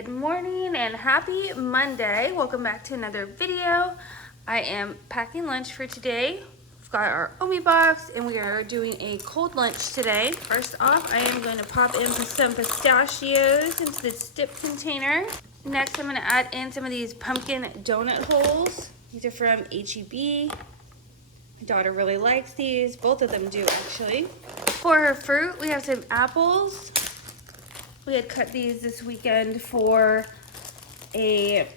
Good morning and happy Monday. Welcome back to another video. I am packing lunch for today. We've got our Omi box and we are doing a cold lunch today. First off, I am going to pop in some pistachios into this dip container. Next, I'm going to add in some of these pumpkin donut holes. These are from H-E-B. My daughter really likes these. Both of them do, actually. For her fruit, we have some apples. We had cut these this weekend for a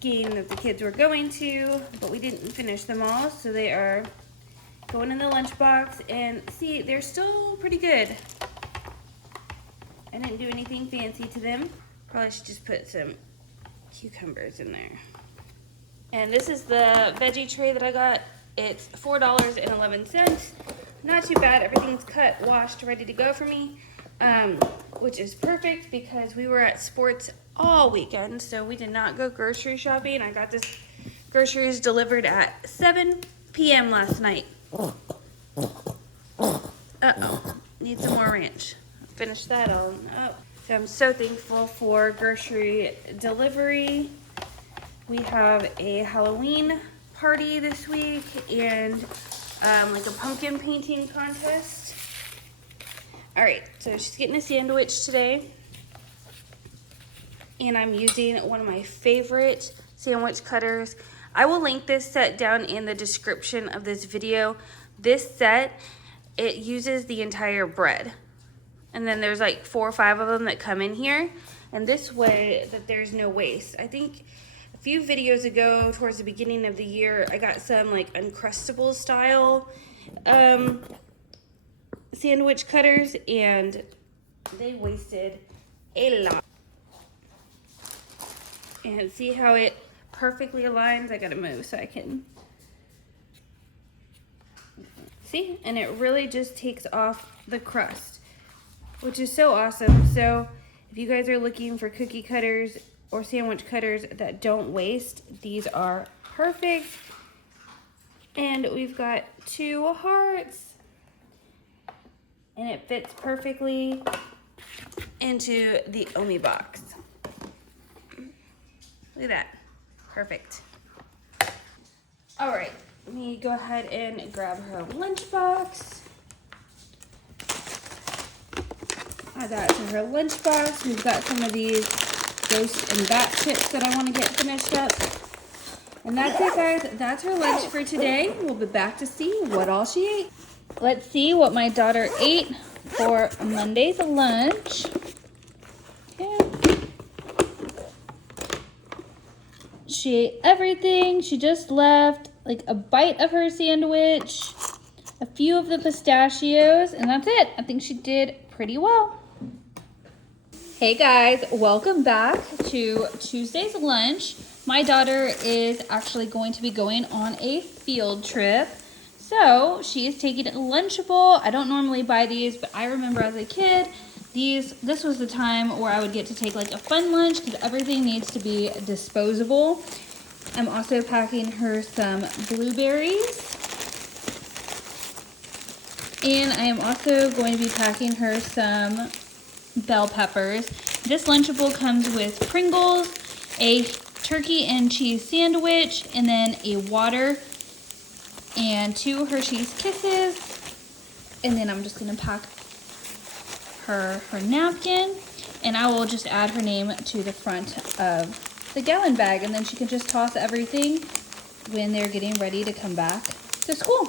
game that the kids were going to, but we didn't finish them all, so they are going in the lunchbox. And see, they're still pretty good. I didn't do anything fancy to them. Probably should just put some cucumbers in there. And this is the veggie tray that I got. It's $4.11. Not too bad. Everything's cut, washed, ready to go for me. Which is perfect because we were at sports all weekend, so we did not go grocery shopping. I got this groceries delivered at 7 p.m. last night. Uh-oh, need some more ranch. Finish that all up. So I'm so thankful for grocery delivery. We have a Halloween party this week and like a pumpkin painting contest. All right, so she's getting a sandwich today. And I'm using one of my favorite sandwich cutters. I will link this set down in the description of this video. This set, it uses the entire bread. And then there's like 4 or 5 of them that come in here. And this way that there's no waste. I think a few videos ago, towards the beginning of the year, I got some like Uncrustable style sandwich cutters, and they wasted a lot. And see how it perfectly aligns? I gotta move so I can see, and it really just takes off the crust, which is so awesome. So if you guys are looking for cookie cutters or sandwich cutters that don't waste, these are perfect. And we've got 2 hearts. And it fits perfectly into the Omi box. Look at that. Perfect. All right, let me go ahead and grab her lunchbox. Add that to her lunchbox. We've got some of these ghost and bat chips that I want to get finished up. And that's it, guys. That's her lunch for today. We'll be back to see what all she ate. Let's see what my daughter ate for Monday's lunch. Okay. She ate everything. She just left like a bite of her sandwich, a few of the pistachios, and that's it. I think she did pretty well. Hey guys, welcome back to Tuesday's lunch. My daughter is actually going to be going on a field trip. So she is taking a Lunchable. I don't normally buy these, but I remember as a kid, this was the time where I would get to take like a fun lunch because everything needs to be disposable. I'm also packing her some blueberries. And I am also going to be packing her some bell peppers. This Lunchable comes with Pringles, a turkey and cheese sandwich, and then a water and 2 Hershey's Kisses. And then I'm just gonna pack her napkin, and I will just add her name to the front of the gallon bag, and then she can just toss everything when they're getting ready to come back to school.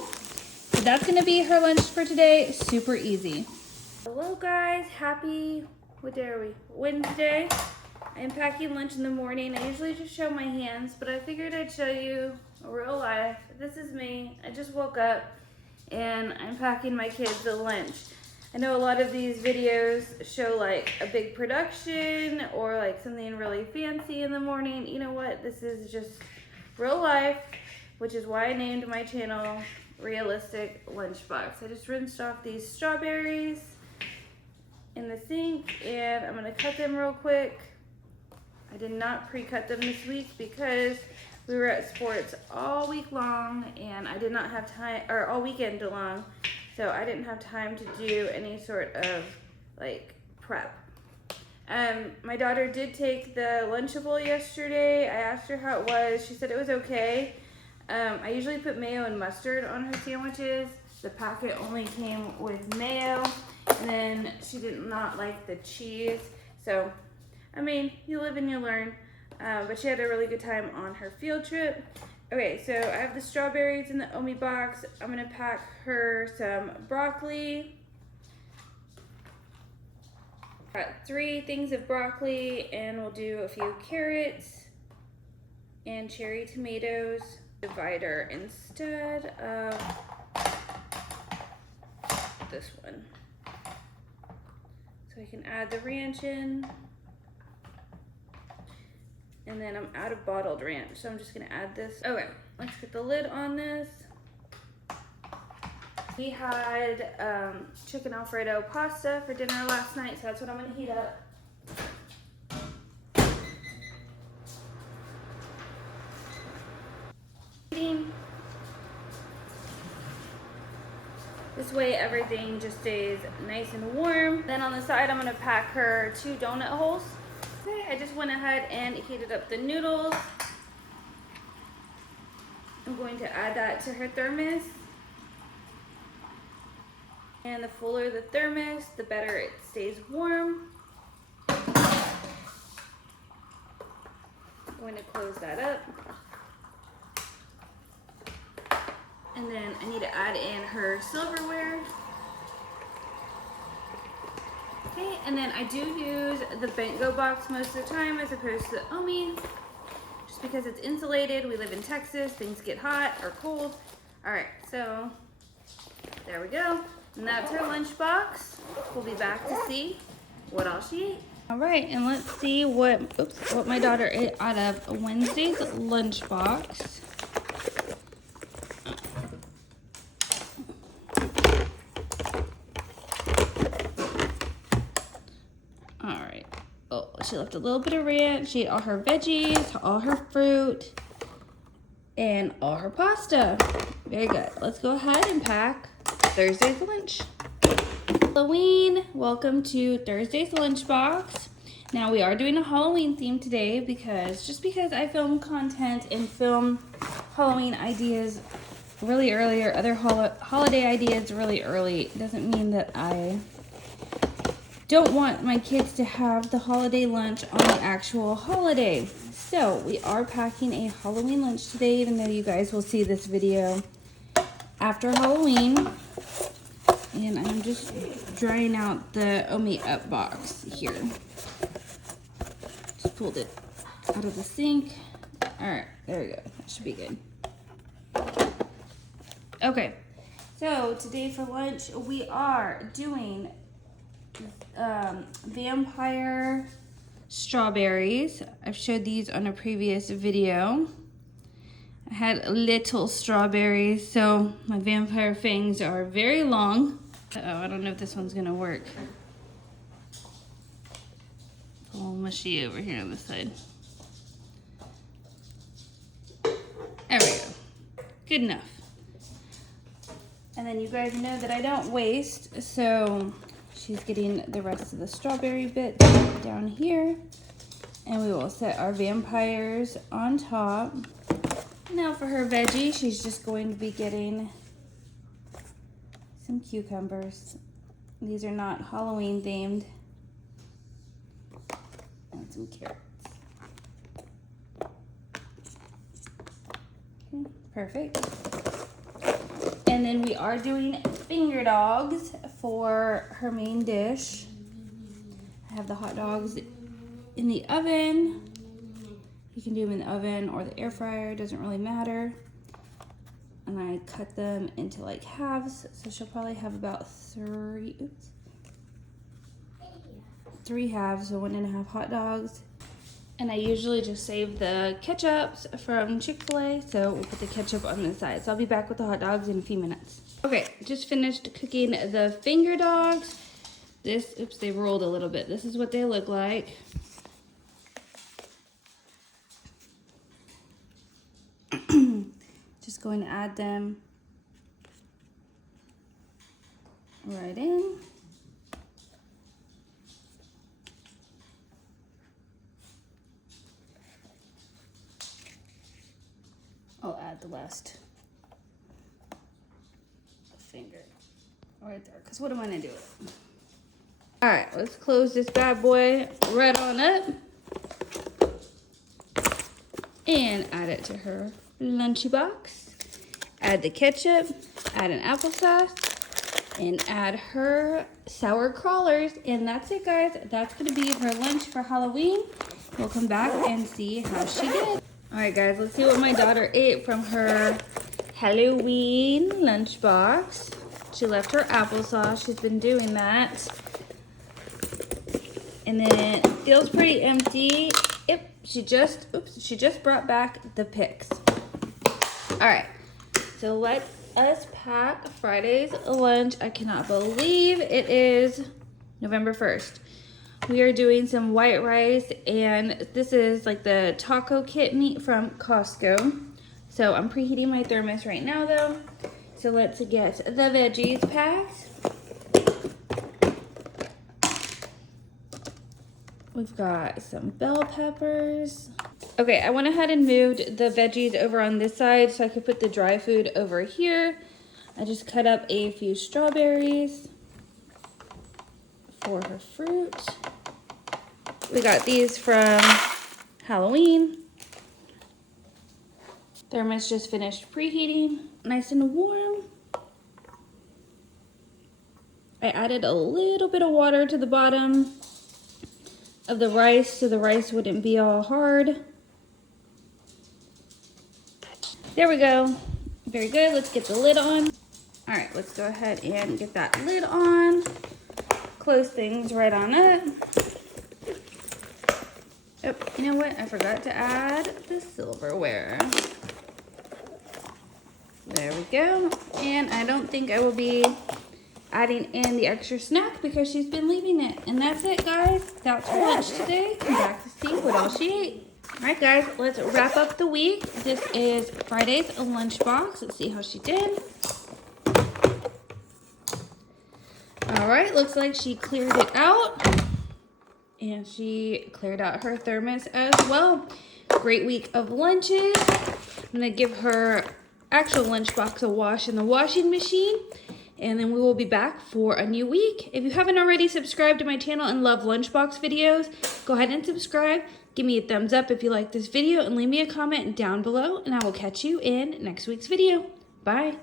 So that's gonna be her lunch for today. Super easy. Hello guys, happy, what day are we? Wednesday. I'm packing lunch in the morning. I usually just show my hands, but I figured I'd show you a real life. This is me. I just woke up and I'm packing my kids a lunch. I know a lot of these videos show like a big production or like something really fancy in the morning. You know what? This is just real life, which is why I named my channel Realistic Lunchbox. I just rinsed off these strawberries in the sink and I'm gonna cut them real quick. I did not pre-cut them this week because we were at sports all week long and I did not have time, or all weekend long, so I didn't have time to do any sort of like prep. My daughter did take the Lunchable yesterday. I asked her how it was. She said it was okay. I usually put mayo and mustard on her sandwiches. The packet only came with mayo, and then she did not like the cheese. So, I mean, you live and you learn. But she had a really good time on her field trip. Okay, so I have the strawberries in the Omi box. I'm gonna pack her some broccoli. Got 3 things of broccoli, and we'll do a few carrots and cherry tomatoes. Divider instead of this one. So I can add the ranch in. And then I'm out of bottled ranch, so I'm just gonna add this. Okay, let's get the lid on this. We had chicken Alfredo pasta for dinner last night, so that's what I'm gonna heat up. This way everything just stays nice and warm. Then on the side, I'm gonna pack her 2 donut holes. Okay, I just went ahead and heated up the noodles. I'm going to add that to her thermos. And the fuller the thermos, the better it stays warm. I'm going to close that up. And then I need to add in her silverware. Okay, and then I do use the Bento box most of the time as opposed to the Omi, just because it's insulated. We live in Texas, things get hot or cold. All right, so there we go. And that's her lunchbox. We'll be back to see what all she ate. All right, and let's see what my daughter ate out of Wednesday's lunchbox. All right. Oh, she left a little bit of ranch. She ate all her veggies, all her fruit, and all her pasta. Very good. Let's go ahead and pack Thursday's lunch. Halloween, welcome to Thursday's lunchbox. Now we are doing a Halloween theme today because I film content and film Halloween ideas really early or other holiday ideas really early. It doesn't mean that I don't want my kids to have the holiday lunch on the actual holiday. So we are packing a Halloween lunch today, even though you guys will see this video after Halloween. And I'm just drying out the Omi Up box here. Just pulled it out of the sink. All right, there we go. That should be good. Okay, so today for lunch we are doing vampire strawberries. I've showed these on a previous video. I had little strawberries, so my vampire fangs are very long. Uh-oh, I don't know if this one's gonna work. It's a little mushy over here on this side. There we go. Good enough. And then you guys know that I don't waste, so she's getting the rest of the strawberry bit down here. And we will set our vampires on top. Now for her veggie, she's just going to be getting some cucumbers. These are not Halloween themed. And some carrots. Okay, perfect. And then we are doing finger dogs for her main dish. I have the hot dogs in the oven. You can do them in the oven or the air fryer, doesn't really matter. And I cut them into like halves, so she'll probably have about three halves, so 1.5 hot dogs. And I usually just save the ketchups from Chick-fil-A, so we'll put the ketchup on the side. So I'll be back with the hot dogs in a few minutes. Okay, just finished cooking the finger dogs. Oops, they rolled a little bit. This is what they look like. Just going to add them right in. the last finger right there. Because what am I going to do with it? All right, let's close this bad boy right on up. And add it to her lunchy box. Add the ketchup, add an applesauce, and add her sour crawlers. And that's it, guys. That's gonna be her lunch for Halloween. We'll come back and see how she did. All right, guys, let's see what my daughter ate from her Halloween lunchbox. She left her applesauce. She's been doing that. And then it feels pretty empty. Yep, she just brought back the picks. All right, so let us pack Friday's lunch. I cannot believe it is November 1st. We are doing some white rice, and this is like the taco kit meat from Costco. So I'm preheating my thermos right now though. So let's get the veggies packed. We've got some bell peppers. Okay, I went ahead and moved the veggies over on this side so I could put the dry food over here. I just cut up a few strawberries for her fruit. We got these from Halloween. Thermos just finished preheating. Nice and warm. I added a little bit of water to the bottom of the rice so the rice wouldn't be all hard. There we go. Very good. Let's get the lid on. All right, let's go ahead and get that lid on. Close things right on up. Oh, you know what? I forgot to add the silverware. There we go. And I don't think I will be adding in the extra snack because she's been leaving it. And that's it, guys. That's her lunch today. Come back to see what all she ate. All right, guys, let's wrap up the week. This is Friday's lunchbox. Let's see how she did. All right, looks like she cleared it out. And she cleared out her thermos as well. Great week of lunches. I'm gonna give her actual lunchbox a wash in the washing machine. And then we will be back for a new week. If you haven't already subscribed to my channel and love lunchbox videos, go ahead and subscribe. Give me a thumbs up if you like this video and leave me a comment down below, and I will catch you in next week's video. Bye.